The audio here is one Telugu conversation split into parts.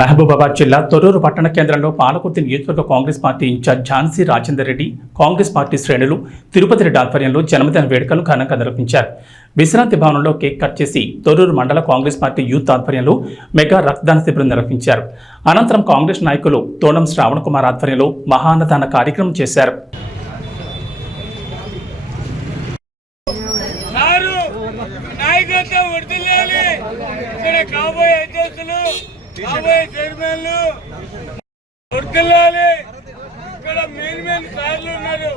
మహబూబాబాద్ జిల్లా తొర్రూరు పట్టణ కేంద్రంలో పాలకుర్తి నియోజకవర్గ Congress party incharge Jhansi Rajender Reddy, Congress party శ్రేణులు తిరుపతి రెడ్డి ఆధ్వర్యంలో జన్మదిన వేడుకలను ఘనంగా నిర్వహించారు. విశ్రాంతి భవనంలో కేక్ కట్ చేసి తొర్రూరు మండల కాంగ్రెస్ పార్టీ యూత్ ఆధ్వర్యంలో మెగా రక్తదాన శిబిరం నిర్వహించారు. అనంతరం కాంగ్రెస్ నాయకులు తోనం శ్రావణ్ కుమార్ ఆధ్వర్యంలో మహాన్నదాన కార్యక్రమం చేశారు. చైర్మన్లు వర్తిల్లాలి. ఇక్కడ మెయిన్ కార్లు ఉన్నారు,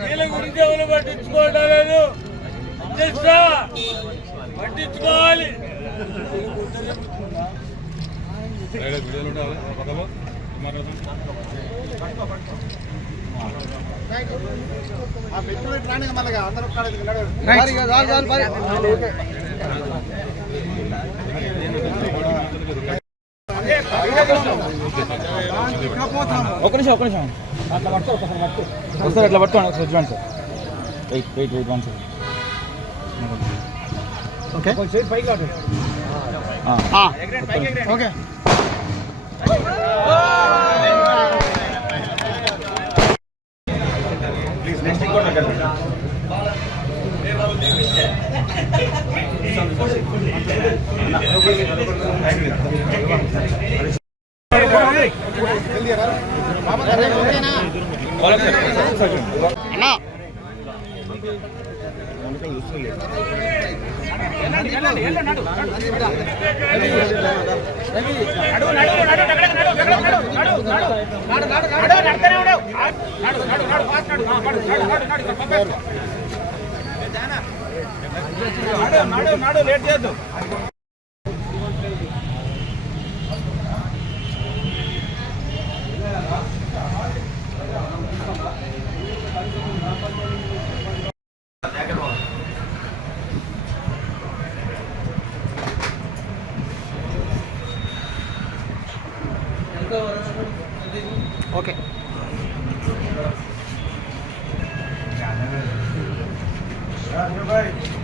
వీళ్ళ గురించి ఎవరు పట్టించుకోవడం లేదు. పట్టించుకోవాలి. ఒక నిమిషం అట్లా పట్టుకోండి ఒకసారి చూడండి sir. Wait 1 second. Okay okay please next ఇంకోటి లేట్ చేద్దాం. ఓకే भाई